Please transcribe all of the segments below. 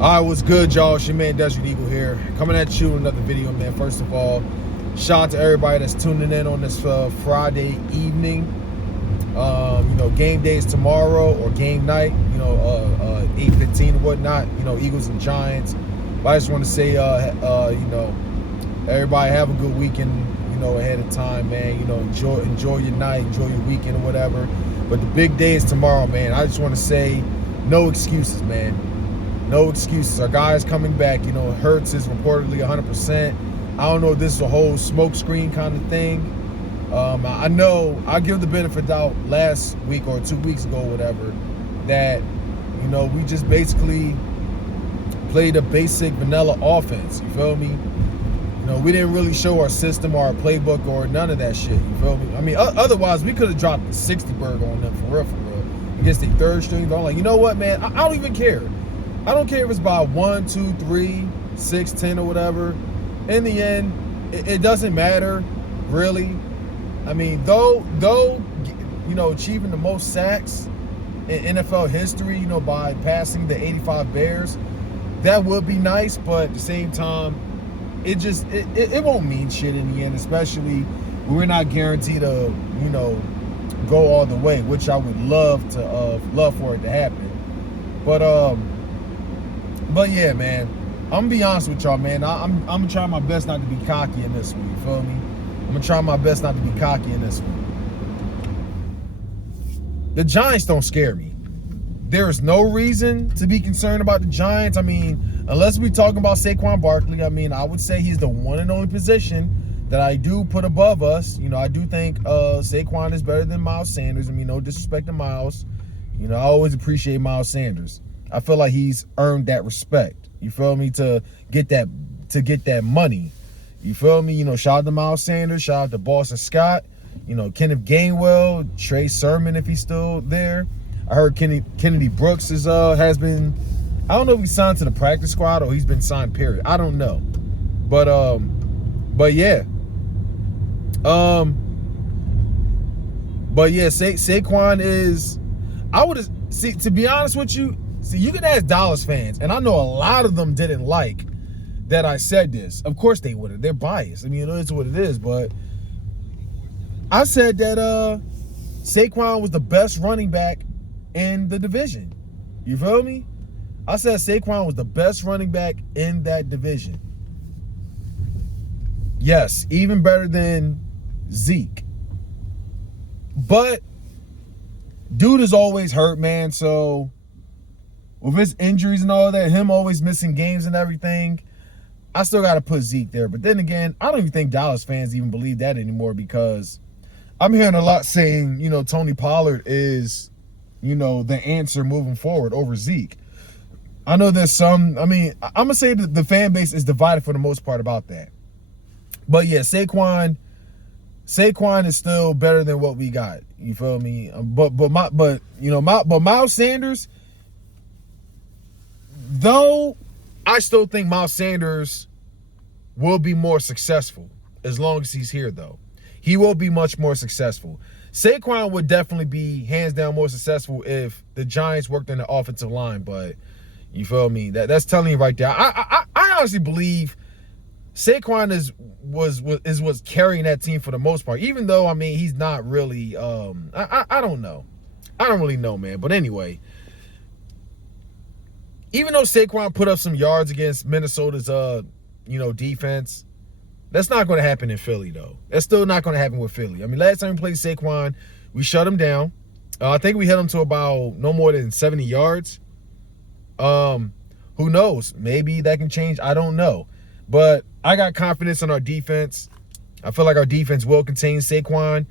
All right, what's good, y'all? It's your man Desert Eagle here, coming at you with another video, man. First of all, shout out to everybody that's tuning in on this Friday evening. Game day is tomorrow, or game night. 8:15 or whatnot. Eagles and Giants. But I just want to say, everybody have a good weekend. Ahead of time, man. Enjoy your night, enjoy your weekend or whatever. But the big day is tomorrow, man. I just want to say, no excuses, man. No excuses. Our guy's coming back. Hurts is reportedly 100%. I don't know if this is a whole smoke screen kind of thing. I know I give the benefit of doubt last week or 2 weeks ago or whatever that, we just basically played a basic vanilla offense. You feel me? We didn't really show our system or our playbook or none of that shit. You feel me? I mean, otherwise we could have dropped the 60 burger on them for real, against the third string. I'm like, you know what, man? I don't even care. I don't care if it's by 1, 2, 3, 6, 10 or whatever. In the end, it doesn't matter, really. I mean, though, achieving the most sacks in NFL history, by passing the 85 Bears, that would be nice. But at the same time, it won't mean shit in the end, especially when we're not guaranteed to, go all the way, which I would love for it to happen. But yeah, man, I'm gonna be honest with y'all, man. I'm gonna try my best not to be cocky in this one. You feel me? I'm gonna try my best not to be cocky in this one. The Giants don't scare me. There is no reason to be concerned about the Giants. I mean, unless we're talking about Saquon Barkley, I would say he's the one and only position that I do put above us. I do think Saquon is better than Miles Sanders. No disrespect to Miles. I always appreciate Miles Sanders. I feel like he's earned that respect. You feel me? To get that money. You feel me? Shout out to Miles Sanders. Shout out to Boston Scott. Kenneth Gainwell, Trey Sermon if he's still there. I heard Kennedy Brooks has been. I don't know if he's signed to the practice squad or he's been signed. Period. I don't know. But yeah. Saquon is. I would see. To be honest with you. See, you can ask Dallas fans, and I know a lot of them didn't like that I said this. Of course they wouldn't. They're biased. It's what it is. But I said that Saquon was the best running back in the division. You feel me? I said Saquon was the best running back in that division. Yes, even better than Zeke. But dude is always hurt, man, so with his injuries and all that, him always missing games and everything, I still got to put Zeke there. But then again, I don't even think Dallas fans even believe that anymore because I'm hearing a lot saying, Tony Pollard is, the answer moving forward over Zeke. I know there's some, I'm going to say that the fan base is divided for the most part about that. But yeah, Saquon is still better than what we got. You feel me? But Miles Sanders, though I still think Miles Sanders will be more successful as long as he's here, though. He will be much more successful. Saquon would definitely be hands down more successful if the Giants worked in the offensive line, but you feel me? That's telling you right there. I honestly believe Saquon is what's carrying that team for the most part, even though he's not really I don't know. I don't really know, man. But anyway, even though Saquon put up some yards against Minnesota's defense, that's not going to happen in Philly, though. That's still not going to happen with Philly. Last time we played Saquon, we shut him down. I think we hit him to about no more than 70 yards. Who knows? Maybe that can change. I don't know. But I got confidence in our defense. I feel like our defense will contain Saquon.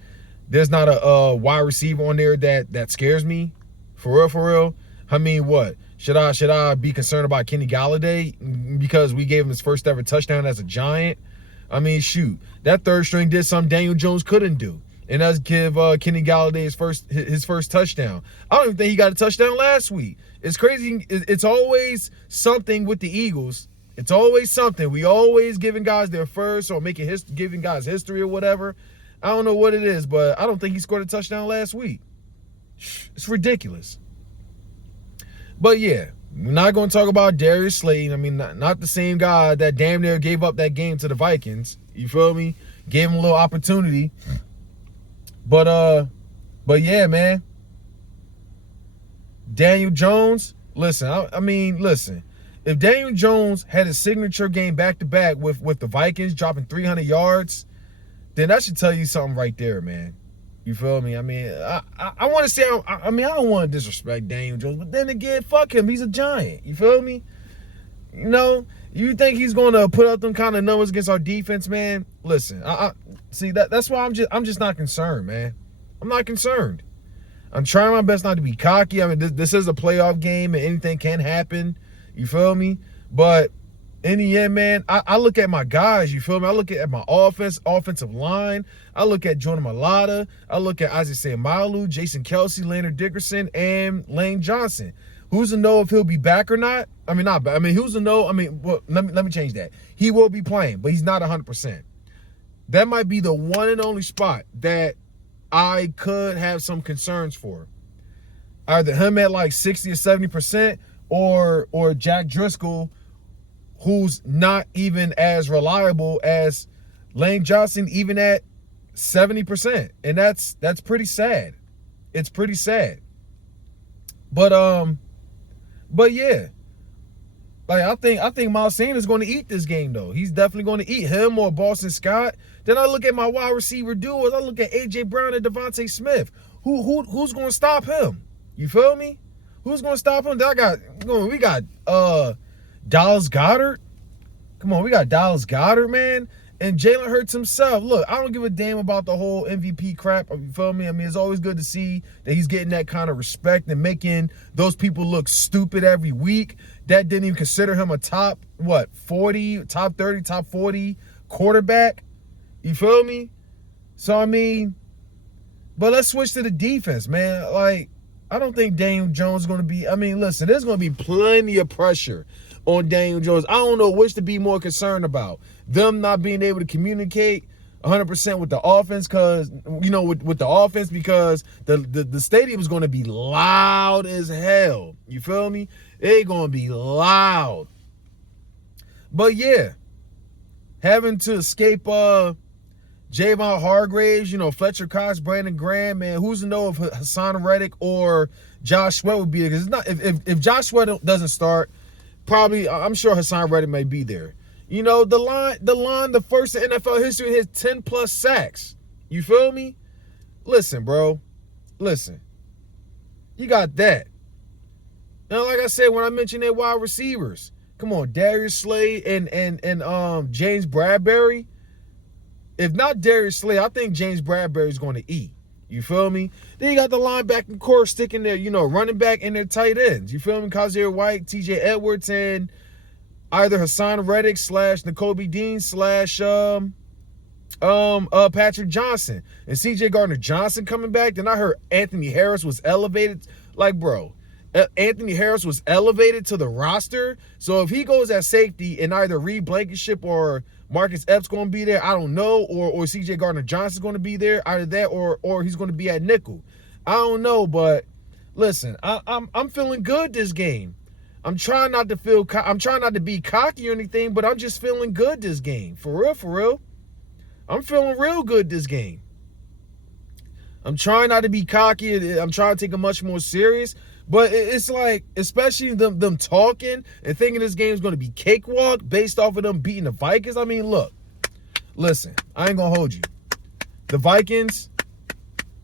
There's not a wide receiver on there that scares me. For real. What? Should I be concerned about Kenny Galladay because we gave him his first ever touchdown as a Giant? Shoot. That third string did something Daniel Jones couldn't do. And that's give Kenny Galladay his first touchdown. I don't even think he got a touchdown last week. It's crazy. It's always something with the Eagles. It's always something. We always giving guys their first or giving guys history or whatever. I don't know what it is, but I don't think he scored a touchdown last week. It's ridiculous. But yeah, We're not going to talk about Darius Slayton. I mean, not the same guy that damn near gave up that game to the Vikings. You feel me? Gave him a little opportunity. But yeah, man. Daniel Jones, listen, I mean, listen. If Daniel Jones had a signature game back-to-back with the Vikings dropping 300 yards, then that should tell you something right there, man. You feel me? I mean, I want to say, I don't want to disrespect Daniel Jones, but then again, fuck him. He's a giant. You feel me? You know, you think he's going to put up them kind of numbers against our defense, man? Listen, see that's why I'm just not concerned, man. I'm not concerned. I'm trying my best not to be cocky. I mean, this is a playoff game and anything can happen. You feel me? But in the end, man, I look at my guys, you feel me? I look at my offensive line. I look at Jordan Mailata. I look at Isaiah Malu, Jason Kelsey, Leonard Dickerson, and Lane Johnson. Who's to know if he'll be back or not? I mean, not back. I mean, who's to know? I mean, well, let me change that. He will be playing, but he's not 100%. That might be the one and only spot that I could have some concerns for. Either him at like 60 or 70%, or Jack Driscoll, who's not even as reliable as Lane Johnson, even at 70%. And that's pretty sad. It's pretty sad. But yeah. Like I think Miles Sanders is going to eat this game though. He's definitely going to eat him or Boston Scott. Then I look at my wide receiver duos. I look at AJ Brown and Devontae Smith. Who's going to stop him? You feel me? Who's going to stop him? We got Dallas Goedert. Come on, we got Dallas Goedert, man. And Jalen Hurts himself. Look, I don't give a damn about the whole MVP crap. You feel me? I mean, it's always good to see that he's getting that kind of respect and making those people look stupid every week. That didn't even consider him a top 40, top 30, top 40 quarterback. You feel me? So, I mean, but let's switch to the defense, man. Like, I don't think Daniel Jones is going to be, I mean, listen, there's going to be plenty of pressure on Daniel Jones. I don't know which to be more concerned about. Them not being able to communicate 100% with the offense because, you know, with the offense because the stadium is going to be loud as hell. You feel me? They're going to be loud. But, yeah, having to escape Javon Hargraves, you know, Fletcher Cox, Brandon Graham, man, who's to know if Hassan Reddick or Josh Sweat would be there? Because it's not if Josh Sweat doesn't start, probably I'm sure Hassan Reddick may be there. You know, the line, the first in NFL history hit 10 plus sacks. You feel me? Listen, bro. Listen. You got that. Now, like I said, when I mentioned their wide receivers, come on, Darius Slay and James Bradbury. If not Darius Slay, I think James Bradbury is going to eat. You feel me? Then you got the linebacking core sticking there, you know, running back and their tight ends. You feel me? Kazir White, TJ Edwards, and either Hassan Reddick / Nakobe Dean / Patrick Johnson. And CJ Gardner-Johnson coming back. Then I heard Anthony Harris was elevated. Like, bro, Anthony Harris was elevated to the roster. So if he goes at safety and either Reed Blankenship or Marcus Epps going to be there, I don't know, or CJ Gardner-Johnson's going to be there, either that or he's going to be at nickel. I don't know, but listen, I'm feeling good this game. I'm trying not to be cocky or anything, but I'm just feeling good this game. For real. I'm feeling real good this game. I'm trying not to be cocky. I'm trying to take it much more serious. But it's like, especially them talking and thinking this game is going to be cakewalk based off of them beating the Vikings. I mean, look, listen, I ain't going to hold you. The Vikings,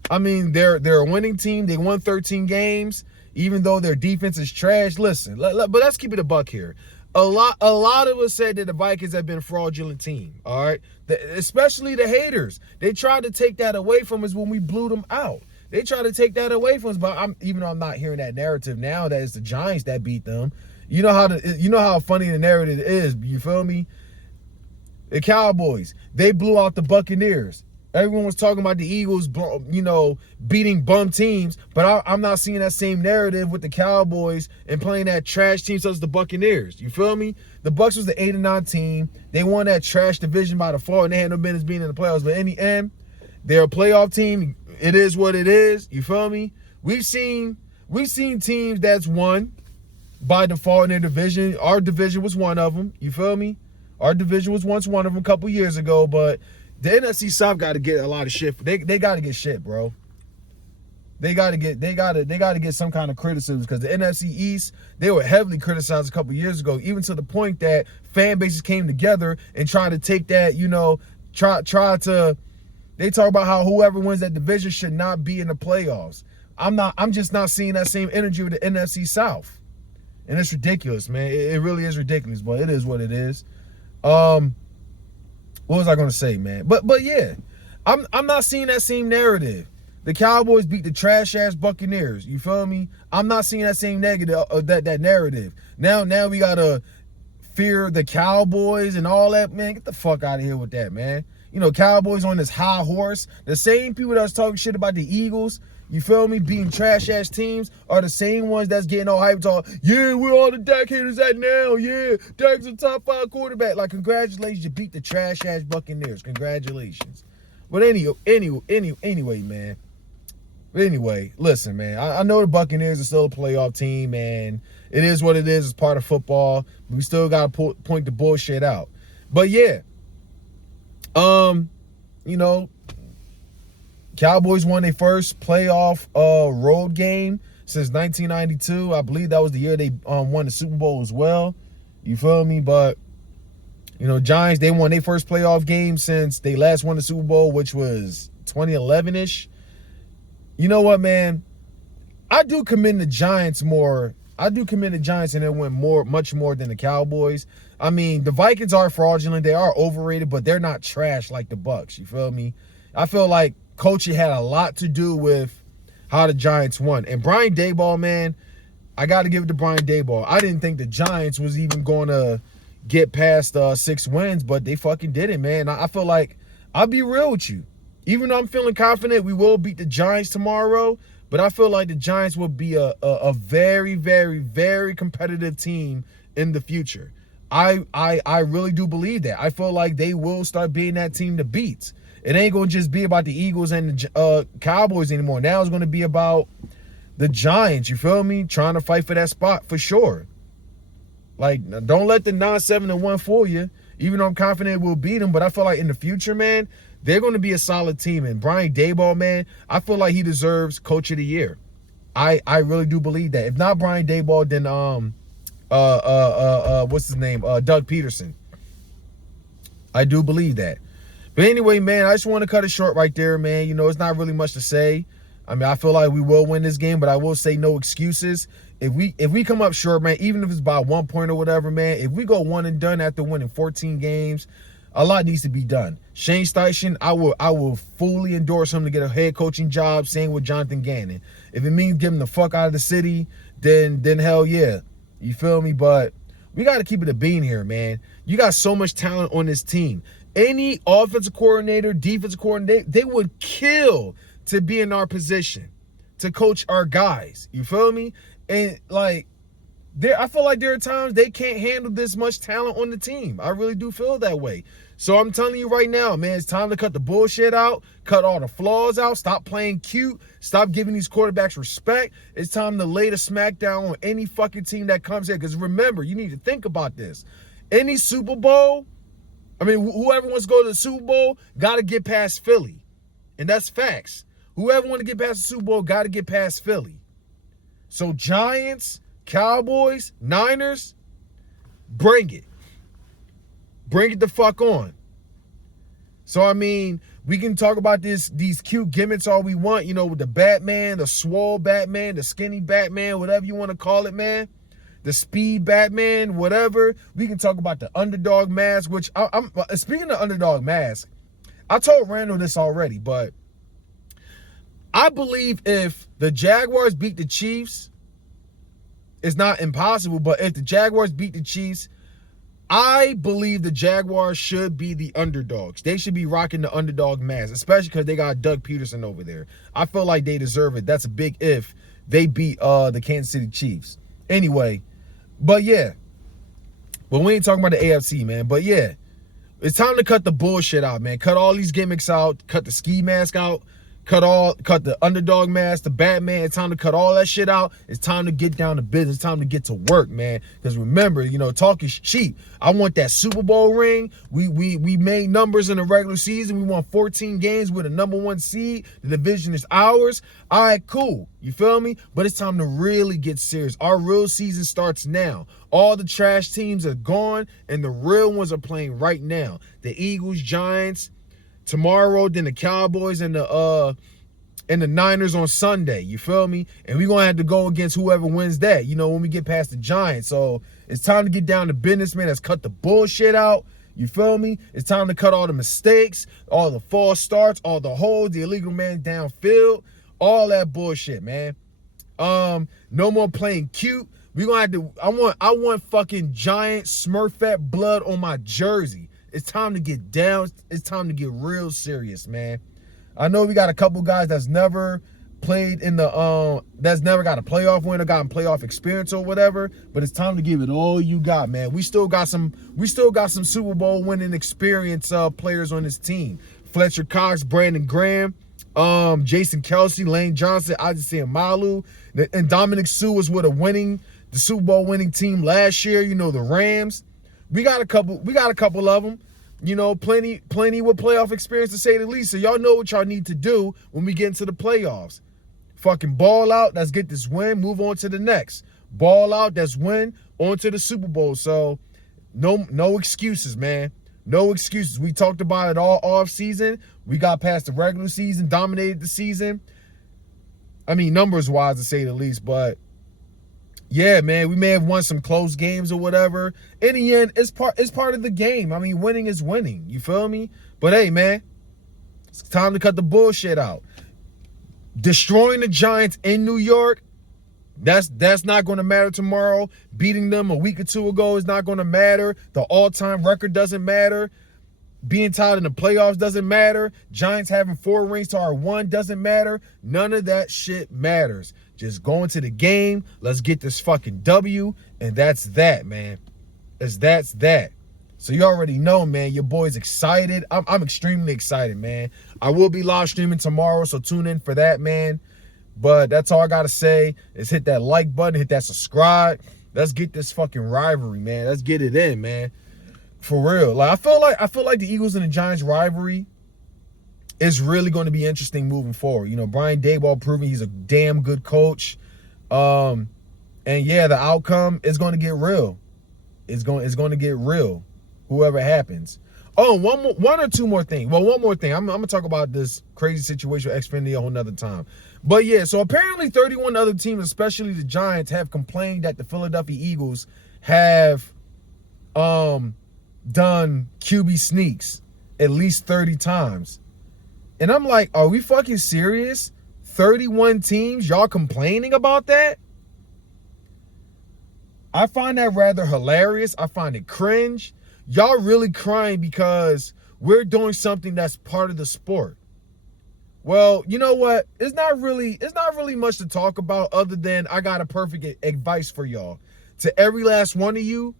I mean, they're a winning team. They won 13 games, even though their defense is trash. Listen, but let's keep it a buck here. A lot of us said that the Vikings have been a fraudulent team, all right? Especially the haters. They tried to take that away from us when we blew them out. They try to take that away from us, but even though I'm not hearing that narrative now that it's the Giants that beat them. You know how funny the narrative is. You feel me? The Cowboys, they blew out the Buccaneers. Everyone was talking about the Eagles, you know, beating bum teams, but I'm not seeing that same narrative with the Cowboys and playing that trash team such as the Buccaneers. You feel me? The Bucs was the 8-9 team. They won that trash division by default, and they had no business being in the playoffs. But in the end, they're a playoff team. It is what it is. You feel me? We've seen teams that's won by default in their division. Our division was one of them. You feel me? Our division was once one of them a couple years ago, but the NFC South got to get a lot of shit. They got to get shit, bro. They got to get some kind of criticism, because the NFC East, they were heavily criticized a couple years ago, even to the point that fan bases came together and tried to take that, they talk about how whoever wins that division should not be in the playoffs. I'm just not seeing that same energy with the NFC South. And it's ridiculous, man. It really is ridiculous, but it is what it is. What was I gonna say, man? But yeah, I'm not seeing that same narrative. The Cowboys beat the trash ass Buccaneers. You feel me? I'm not seeing that same negative that narrative. Now we gotta fear the Cowboys and all that, man. Get the fuck out of here with that, man. Cowboys on this high horse. The same people that was talking shit about the Eagles, you feel me, being trash ass teams, are the same ones that's getting all hyped on. Yeah, where all the Dak haters at now? Yeah, Dak's a top 5 quarterback. Like, congratulations, you beat the trash ass Buccaneers. Congratulations. But anyway, man. But anyway, listen, man. I know the Buccaneers are still a playoff team, man. It is what it is. It's part of football. We still got to point the bullshit out. But yeah, Cowboys won their first playoff road game since 1992. I believe that was the year they won the Super Bowl as well. You feel me? But Giants, they won their first playoff game since they last won the Super Bowl, which was 2011-ish. You know what, man? I do commend the Giants more. I do commend the Giants, and they went much more than the Cowboys. I mean, the Vikings are fraudulent. They are overrated, but they're not trash like the Bucs. You feel me? I feel like coaching had a lot to do with how the Giants won. And Brian Daboll, man, I got to give it to Brian Daboll. I didn't think the Giants was even going to get past 6 wins, but they fucking did it, man. I feel like, I'll be real with you. Even though I'm feeling confident we will beat the Giants tomorrow, but I feel like the Giants will be a very, very, very competitive team in the future. I really do believe that. I feel like they will start being that team to beat. It ain't going to just be about the Eagles and the Cowboys anymore. Now it's going to be about the Giants, you feel me? Trying to fight for that spot for sure. Like, don't let the 9-7-1 fool you. Even though I'm confident we'll beat them, but I feel like in the future, man, they're going to be a solid team. And Brian Daboll, man, I feel like he deserves Coach of the Year. I really do believe that. If not Brian Daboll, then what's his name? Doug Peterson. I do believe that. But anyway, man, I just want to cut it short right there, man. It's not really much to say. I mean, I feel like we will win this game, but I will say no excuses. If we come up short, man, even if it's by 1 point or whatever, man, if we go one and done after winning 14 games, a lot needs to be done. Shane Steichen, I will fully endorse him to get a head coaching job. Same with Jonathan Gannon. If it means getting the fuck out of the city, then hell yeah. You feel me? But we got to keep it a bean here, man. You got so much talent on this team. Any offensive coordinator, defensive coordinator, they would kill to be in our position to coach our guys. You feel me? And like, I feel like there are times they can't handle this much talent on the team. I really do feel that way. So I'm telling you right now, man, it's time to cut the bullshit out, cut all the flaws out, stop playing cute, stop giving these quarterbacks respect. It's time to lay the smackdown on any fucking team that comes here. Because remember, you need to think about this. Any Super Bowl, whoever wants to go to the Super Bowl, got to get past Philly. And that's facts. Whoever want to get past the Super Bowl, got to get past Philly. So Giants, Cowboys, Niners, bring it. Bring it the fuck on. So, we can talk about these cute gimmicks all we want, with the Batman, the swole Batman, the skinny Batman, whatever you want to call it, man. The speed Batman, whatever. We can talk about the underdog mask, which I'm speaking of underdog mask, I told Randall this already, but I believe if the Jaguars beat the Chiefs, it's not impossible, but if the Jaguars beat the Chiefs, I believe the Jaguars should be the underdogs. They should be rocking the underdog mask, especially because they got Doug Peterson over there. I feel like they deserve it. That's a big if they beat the Kansas City Chiefs. Anyway, but yeah. But we ain't talking about the AFC, man. But yeah, it's time to cut the bullshit out, man. Cut all these gimmicks out. Cut the ski mask out. cut the underdog mask, the Batman. It's time to cut all that shit out. It's time to get down to business. It's time to get to work, man. Because remember, talk is cheap. I want that Super Bowl ring. We made numbers in the regular season. We won 14 games with a #1 seed. The division is ours. All right, cool. You feel me? But it's time to really get serious. Our real season starts now. All the trash teams are gone, and the real ones are playing right now. The Eagles, Giants, tomorrow, then the Cowboys and the Niners on Sunday. You feel me? And we're going to have to go against whoever wins that, when we get past the Giants. So it's time to get down to business, man. Let's cut the bullshit out. You feel me? It's time to cut all the mistakes, all the false starts, all the holds, the illegal man downfield, all that bullshit, man. No more playing cute. We're going to have to, I want fucking giant Smurfette blood on my jersey. It's time to get down. It's time to get real serious, man. I know we got a couple guys that's never played in the that's never got a playoff win or gotten playoff experience or whatever, but it's time to give it all you got, man. We still got some Super Bowl winning experience players on this team. Fletcher Cox, Brandon Graham, Jason Kelsey, Lane Johnson, Isaiah Malu, and Dominic Sue was with the Super Bowl winning team last year, the Rams. We got a couple of them, plenty with playoff experience to say the least. So y'all know what y'all need to do when we get into the playoffs. Fucking ball out, let's get this win, move on to the next. Ball out, that's win, on to the Super Bowl. So no excuses, man. No excuses. We talked about it all off season. We got past the regular season, dominated the season. I mean, numbers wise to say the least, but yeah, man, we may have won some close games or whatever. In the end, it's part of the game. I mean, winning is winning. You feel me? But hey, man, it's time to cut the bullshit out. Destroying the Giants in New York, that's not going to matter tomorrow. Beating them a week or two ago is not going to matter. The all-time record doesn't matter. Being tied in the playoffs doesn't matter. Giants having 4 rings to our 1 doesn't matter. None of that shit matters. Just go into the game. Let's get this fucking W. And that's that, man. That's that. So you already know, man. Your boy's excited. I'm extremely excited, man. I will be live streaming tomorrow, so tune in for that, man. But that's all I got to say is hit that like button. Hit that subscribe. Let's get this fucking rivalry, man. Let's get it in, man. For real. Like I feel like the Eagles and the Giants rivalry is really going to be interesting moving forward. Brian Daboll proving he's a damn good coach. And yeah, the outcome is going to get real. It's going to get real. Whoever happens. Oh, one or two more things. Well, one more thing. I'm going to talk about this crazy situation with Xfinity a whole nother time. But yeah, so apparently 31 other teams, especially the Giants, have complained that the Philadelphia Eagles have done QB sneaks at least 30 times. And I'm like, are we fucking serious? 31 teams, y'all complaining about that? I find that rather hilarious. I find it cringe. Y'all really crying because we're doing something that's part of the sport. Well, you know what? It's not really much to talk about other than I got a perfect advice for y'all. To every last one of you,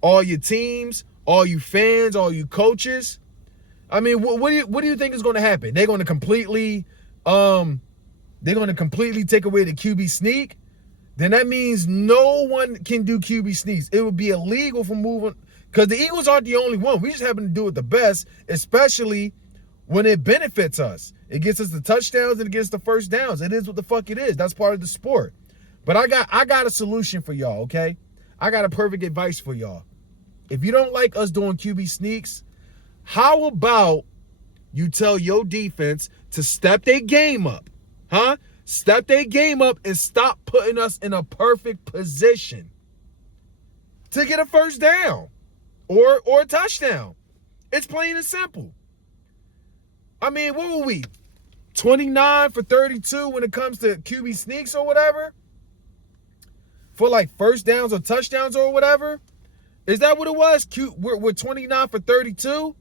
all your teams, all you fans, all you coaches. I mean, what do you think is going to happen? They're going to completely take away the QB sneak. Then that means no one can do QB sneaks. It would be illegal for moving, because the Eagles aren't the only one. We just happen to do it the best, especially when it benefits us. It gets us the touchdowns and it gets the first downs. It is what the fuck it is. That's part of the sport. But I got a solution for y'all, okay? I got a perfect advice for y'all. If you don't like us doing QB sneaks, how about you tell your defense to step their game up? Huh? Step their game up and stop putting us in a perfect position to get a first down or a touchdown. It's plain and simple. I mean, what were we? 29 for 32 when it comes to QB sneaks or whatever? For like first downs or touchdowns or whatever? Is that what it was? We're 29 for 32?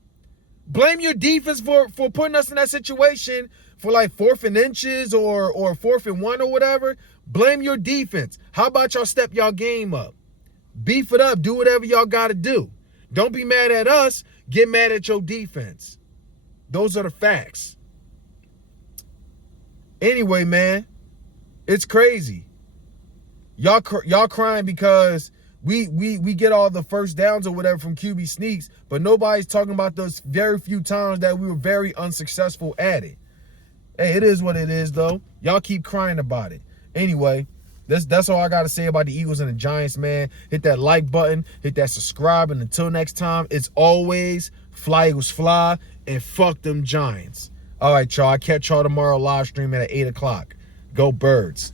Blame your defense for putting us in that situation for like 4th and inches or 4th and 1 or whatever. Blame your defense. How about y'all step y'all game up? Beef it up. Do whatever y'all got to do. Don't be mad at us. Get mad at your defense. Those are the facts. Anyway, man, it's crazy. Y'all crying because we get all the first downs or whatever from QB sneaks, but nobody's talking about those very few times that we were very unsuccessful at it. Hey, it is what it is, though. Y'all keep crying about it. Anyway, that's all I got to say about the Eagles and the Giants, man. Hit that like button, hit that subscribe, and until next time, it's always fly Eagles fly, and fuck them Giants. All right, y'all. I catch y'all tomorrow live streaming at 8 o'clock. Go Birds.